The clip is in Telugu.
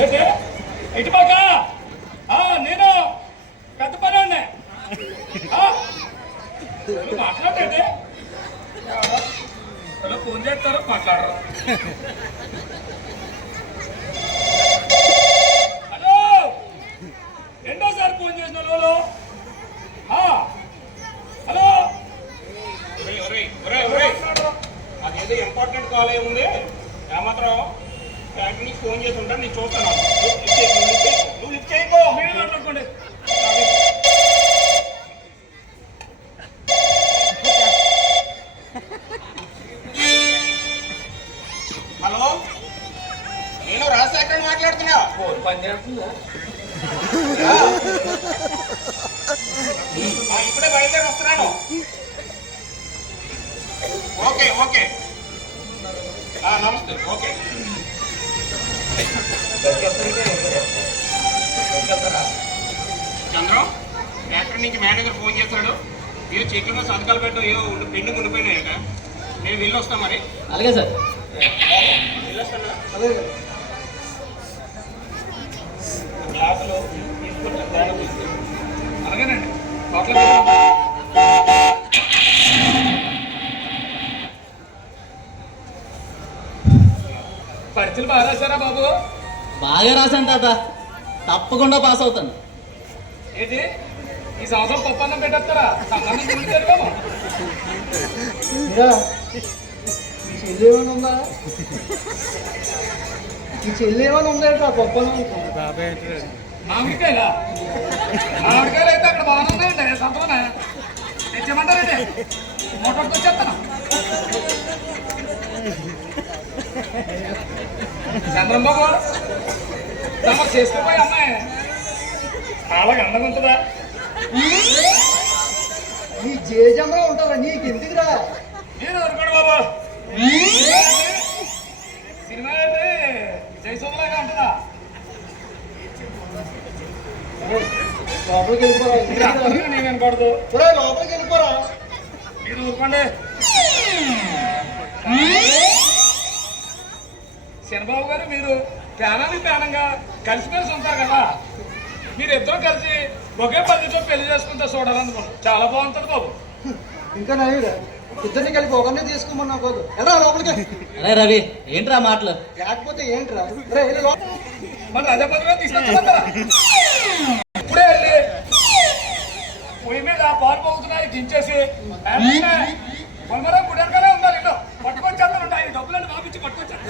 ఇటుపక్క నేను పెద్ద పని ఉన్నా మాట్లాడేది ఫోన్ చేస్తారో మాట్లాడరు. హలో రెండోసారి ఫోన్ చేసిన వాళ్ళు హలో అదేదో ఇంపార్టెంట్ కాల్ ఏముంది ఏమాత్రం బ్యాంక్ నుంచి ఫోన్ చేసి ఉంటాను నేను చూస్తాను. నువ్వు లిఫ్ట్ చేయకో మీరు మాట్లాడుకోండి. హలో నేను రాజశేఖర్ మాట్లాడుతున్నా. ఫోన్ పని చేస్తుందా? ఇప్పుడే బయలుదేరి వస్తున్నాను. ఓకే ఓకే నమస్తే. ఓకే చంద్రం ఎక్కడి నుంచి మేనేజర్ ఫోన్ చేశాడు. ఏ చెక్లో సంతకాలు పెట్టు ఏ పెండింగ్ ఉండిపోయినాయట. నేను వెళ్ళొస్తా మరి. అలాగే సార్. వెళ్ళొస్తాను. గ్లాసులో తీసుకుంటాను. అలాగేనండి. పరీక్షలు బాగా రాశారా బాబు? బాగా రాశాను తాత, తప్పకుండా పాస్ అవుతాను. ఏంటి ఈ సంవత్సరం పప్పన్నం పెట్టేస్తారా? సంబంధం తిరుగుతారు బాబు. చెల్లి ఏమైనా ఉందా? ఈ చెల్లి ఏమైనా ఉందేంట్రా పప్పన్నం? మామిడికాయలా? మామిడికాయలు అయితే అక్కడ బాగానే ఉన్నాయండి. సంతలోనే తెచ్చేయమంటారండి. మోటార్కి వచ్చేస్తాను. చంద్రంబాబు తమకు చేసుకుపోయి అమ్మాయి అలాగే అందంగా ఉంటుందా? నీ జేజంలో ఉంటారా? నీకు ఎందుకురా? నేను ఊరుకోడు బాబు. సినిమా అయితే జయసోమలాగా ఉంటుందా? లోపలికి వెళ్ళిపోరా. నేను వినకూడదు. లోపలికి వెళ్ళిపోరా. మీరు ఊరుకోండి. చంద్రబాబు గారు మీరు పేనంగా కలిసిమెలిసి ఉంటారు కదా. మీరు ఇద్దరు కలిసి ఒకే పద్ధతిలో పెళ్లి చేసుకుంటే చూడాలనుకున్నాను. చాలా బాగుంటుంది బాబు. ఇంకా నయ్యురా, ఇద్దరిని కలిపి ఒకరిని తీసుకోమన్నా పోదు. ఎలా లోపలికి? అరే రవి, ఏంట్రా మాటలు? లేకపోతే ఏంట్రా? మరి రజాపతిలో తీసుకొచ్చుకుంటారా? ఇప్పుడే వెళ్ళి పొయ్యి మీద పాలు పోగుతున్నాయి దించేసి పొలమరం గుడి వెనకాలే ఉండాలి. ఇల్లు పట్టుకొచ్చేస్తాను. డబ్బులన్నీ పంపించి పట్టుకొచ్చేస్తాను.